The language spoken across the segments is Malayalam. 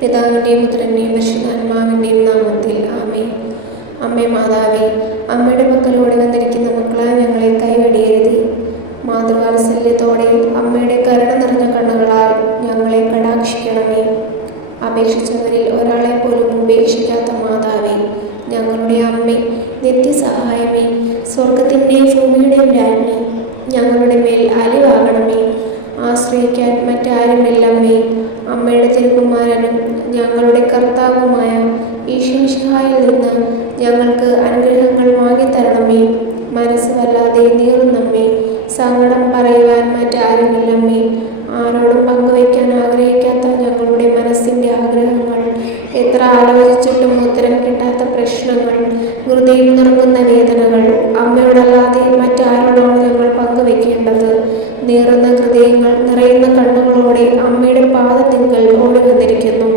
പിതാവിന്റെയും പുത്രന്റെയും പരിശുദ്ധാത്മാവിന്റെയും നാമത്തിൽ ആമേ അമ്മേ മാതാവേ അമ്മയുടെ പക്കലൂടെ വന്നിരിക്കുന്ന മക്കളായ ഞങ്ങളെ കൈവടിയരുത്. മാതൃവാത്സല്യത്തോടെ അമ്മയുടെ കരട നിറഞ്ഞ കണ്ണുകളാൽ ഞങ്ങളെ കടാക്ഷിക്കണമേ. അപേക്ഷിച്ചവരിൽ ഒരാളെ പോലും ഉപേക്ഷിക്കാത്ത മാതാവേ ഞങ്ങളുടെ അമ്മേ നിത്യസഹായമേ സ്വർഗത്തിന്റെയും ഭൂമിയുടെയും രാജ്ഞി ഞങ്ങളുടെ മേൽ അലിവാകണമേ. ആശ്രയിക്കാൻ മറ്റാരുമില്ലമ്മേ അമ്മയുടെ തിരുകുമാരനും ഞങ്ങളുടെ കർത്താവുമായ ഈശ്വമിഷിഹായിൽ നിന്ന് ഞങ്ങൾക്ക് അനുഗ്രഹങ്ങൾ വാങ്ങിത്തരണമേ. മനസ്സ് വല്ലാതെ നീറുന്നമ്മേ സങ്കടം പറയുവാൻ മറ്റാരുമില്ലമ്മേ ആരോടും പങ്കുവയ്ക്കാൻ ആഗ്രഹിക്കാത്ത ഞങ്ങളുടെ മനസ്സിന്റെ ആഗ്രഹങ്ങൾ എത്ര ആലോചിച്ചിട്ടും ഉത്തരം കിട്ടാത്ത പ്രശ്നങ്ങൾ ഹൃദയം നിറങ്ങുന്ന വേദനകൾ നീറുന്ന ഹൃദയങ്ങൾ നിറയുന്ന കണ്ണുകളോടെ അമ്മയുടെ പാദത്തിങ്കൽ ഓടി വന്നിരിക്കുന്നു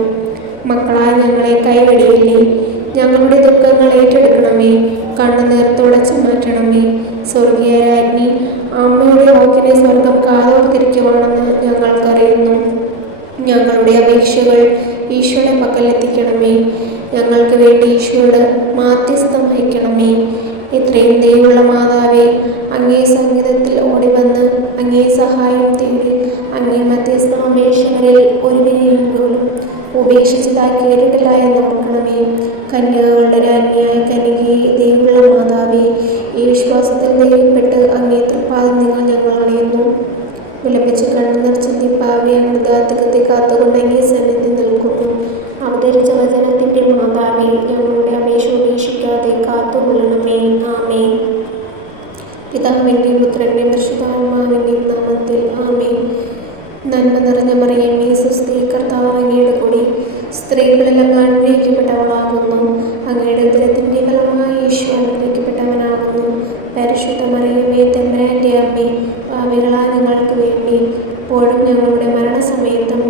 മക്കളായ ഞങ്ങളെ കൈവടിയില്ലേ? ഞങ്ങളുടെ ദുഃഖങ്ങൾ ഏറ്റെടുക്കണമേ. കണ്ണുനീർ തുടച്ചു മാറ്റണമേ. സ്വർഗീയ രാജ്ഞി അമ്മയുടെ ഓക്കിനെ സ്വർഗം കാതോർത്തിരിക്കുവാണെന്ന് ഞങ്ങൾക്കറിയുന്നു. ഞങ്ങളുടെ അപേക്ഷകൾ ഈശോയുടെ പക്കലെത്തിക്കണമേ ഞങ്ങൾക്ക് വേണ്ടി ഈശോയോട് മാധ്യസ്ഥം വഹിക്കണമേ. ഇത്രയും ദൈവമുള്ള മാതാവേ അങ്ങേ സംഗീതത്തിൽ ഓടി വന്ന് അങ്ങേ സഹായം തേടി അങ്ങേ മധ്യസ്ഥം അപേക്ഷകളിൽ ഒരുവിനെയും പോലും ഉപേക്ഷിച്ചതായി കേട്ടിട്ടില്ല എന്ന് ഓർക്കണമേ. കന്യകകളുടെ രാജ്ഞിയായ കന്യകയെ ദൈവമുള്ള മാതാവേ ഈ വിശ്വാസത്തിൽ നേരിൽപ്പെട്ട് അങ്ങേ തൃപ്പാദം നിങ്ങൾ ഞങ്ങൾ അറിയുന്നു വിലപിച്ച് കണ്ണു അമൃതാത്തകത്തെ കാത്തുകൊണ്ട് അങ്ങേ സന്നിധി പിതാവിന്റെയും പുത്രന്റെയും പരിശുദ്ധാത്മാവിന്റെയും നാമത്തിൽ ആമേ നന്മ നിറഞ്ഞ മറിയമേ സുസ്ഥി കൂടി സ്ത്രീകളെല്ലാം അനുഗ്രഹിക്കപ്പെട്ടവളാകുന്നു അങ്ങയുടെ ദുരത്തിന്റെ ഫലമായി യേശു അനുഗ്രഹിക്കപ്പെട്ടവനാകുന്നു. പരിശുദ്ധ മറിയമേ തെമ്പരാന്റെ അമ്മേ പാപികളായ ഞങ്ങൾക്ക് വേണ്ടി ഇപ്പോഴും ഞങ്ങളുടെ മരണസമയത്തും